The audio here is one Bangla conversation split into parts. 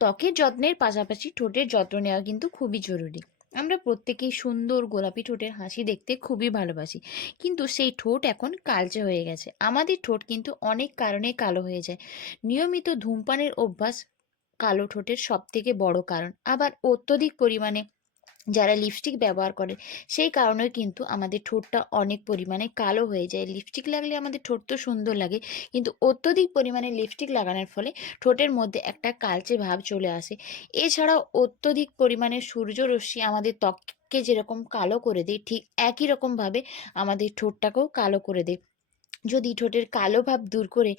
ত্বকের যত্নের পাশাপাশি ঠোঁটের যত্ন নেওয়া কিন্তু খুবই জরুরি। আমরা প্রত্যেকেই সুন্দর গোলাপি ঠোঁটের হাসি দেখতে খুবই ভালোবাসি, কিন্তু সেই ঠোঁট এখন কালচে হয়ে গেছে। আমাদের ঠোঁট কিন্তু অনেক কারণে কালো হয়ে যায়। নিয়মিত ধূমপানের অভ্যাস কালো ঠোঁটের সবথেকে বড় কারণ। আবার অত্যধিক পরিমাণে যারা লিপস্টিক ব্যবহার করে, সেই কারণে কিন্তু আমাদের ঠোঁটটা অনেক পরিমাণে কালো হয়ে যায়। লিপস্টিক লাগলে আমাদের ঠোঁট তো সুন্দর লাগে, কিন্তু অত্যধিক পরিমাণে লিপস্টিক লাগানোর ফলে ঠোঁটের মধ্যে একটা কালচে ভাব চলে আসে। এছাড়াও অত্যধিক পরিমাণে সূর্যরশ্মি আমাদের ত্বককে যেরকম কালো করে দেয়, ঠিক একই রকমভাবে আমাদের ঠোঁটটাকেও কালো করে দেয়। যদি ঠোঁটের কালো ভাব দূর করে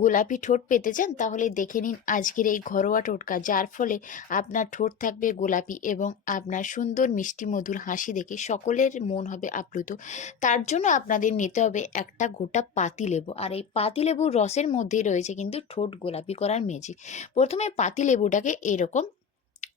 গোলাপি ঠোঁট পেতে চান, তাহলে দেখে নিন আজকের এই ঘরোয়া টোটকা, যার ফলে আপনার ঠোঁট থাকবে গোলাপি এবং আপনার সুন্দর মিষ্টি মধুর হাসি দেখে সকলের মন হবে আপ্লুত। তার জন্য আপনাদের নিতে হবে একটা গোটা পাতিলেবু, আর এই পাতিলেবুর রসের মধ্যেই রয়েছে কিন্তু ঠোঁট গোলাপি করার ম্যাজিক প্রথমে পাতিলেবুটাকে এরকম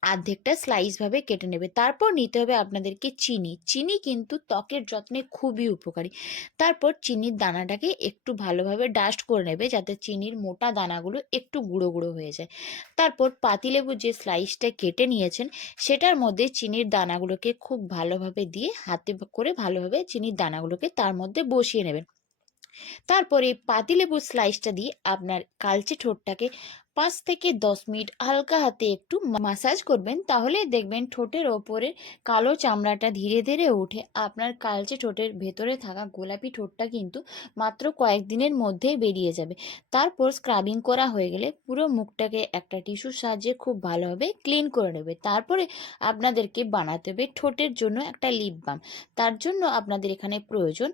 আর্ধেকটা স্লাইসভাবে কেটে নেবে। তারপর নিতে হবে আপনাদেরকে চিনি। চিনি কিন্তু ত্বকের যত্নে খুবই উপকারী। তারপর চিনির দানাটাকে একটু ভালোভাবে ডাস্ট করে নেবে যাতে চিনির মোটা দানাগুলো একটু গুঁড়ো গুঁড়ো হয়ে যায়। তারপর পাতিলেবু যে স্লাইসটা কেটে নিয়েছেন, সেটার মধ্যে চিনির দানাগুলোকে খুব ভালোভাবে দিয়ে হাতে করে ভালোভাবে চিনির দানাগুলোকে তার মধ্যে বসিয়ে নেবেন। তারপরে পাতিলেবুর স্লাইসটা দিয়ে আপনার কালচে ঠোঁটটাকে পাঁচ থেকে দশ মিনিট হালকা হাতে একটু মাসাজ করবেন, তাহলে দেখবেন ঠোঁটের ওপরে কালো চামড়াটা ধীরে ধীরে উঠে আপনার কালচে ঠোঁটের ভেতরে থাকা গোলাপি ঠোঁটটা কিন্তু মাত্র কয়েকদিনের মধ্যেই বেরিয়ে যাবে। তারপর স্ক্রাবিং করা হয়ে গেলে পুরো মুখটাকে একটা টিস্যুর সাহায্যে খুব ভালোভাবে ক্লিন করে নেবে। তারপরে আপনাদেরকে বানাতে হবে ঠোঁটের জন্য একটা লিপ বাম তার জন্য আপনাদের এখানে প্রয়োজন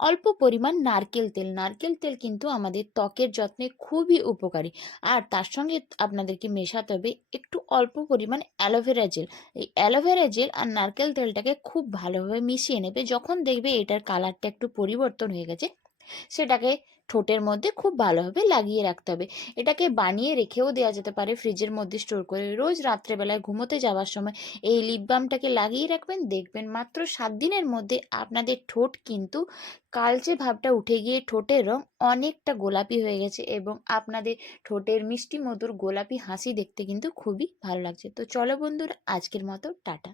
অল্প পরিমাণ নারকেল তেল। নারকেল তেল কিন্তু আমাদের ত্বকের যত্নে খুবই উপকারী। আর তার সঙ্গে আপনাদেরকে মেশাতে হবে একটু অল্প পরিমাণ অ্যালোভেরা জেল। এই অ্যালোভেরা জেল আর নারকেল তেলটাকে খুব ভালোভাবে মিশিয়ে নেবে। যখন দেখবে এটার কালারটা একটু পরিবর্তন হয়ে গেছে সেটাকে ঠোঁটের মধ্যে খুব ভালোভাবে লাগিয়ে রাখতে হবে। এটাকে বানিয়ে রেখেও দেওয়া যেতে পারে। ফ্রিজের মধ্যে স্টোর করে রোজ রাত্রেবেলায় ঘুমোতে যাওয়ার সময় এই লিপ বামটাকে লাগিয়ে রাখবেন। দেখবেন মাত্র সাত দিনের মধ্যে আপনাদের ঠোঁট কিন্তু কালচে ভাবটা উঠে গিয়ে ঠোঁটের রং অনেকটা গোলাপি হয়ে গেছে এবং আপনাদের ঠোঁটের মিষ্টি মধুর গোলাপি হাসি দেখতে কিন্তু খুবই ভালো লাগছে। তো চলো বন্ধুরা, আজকের মতো টাটা।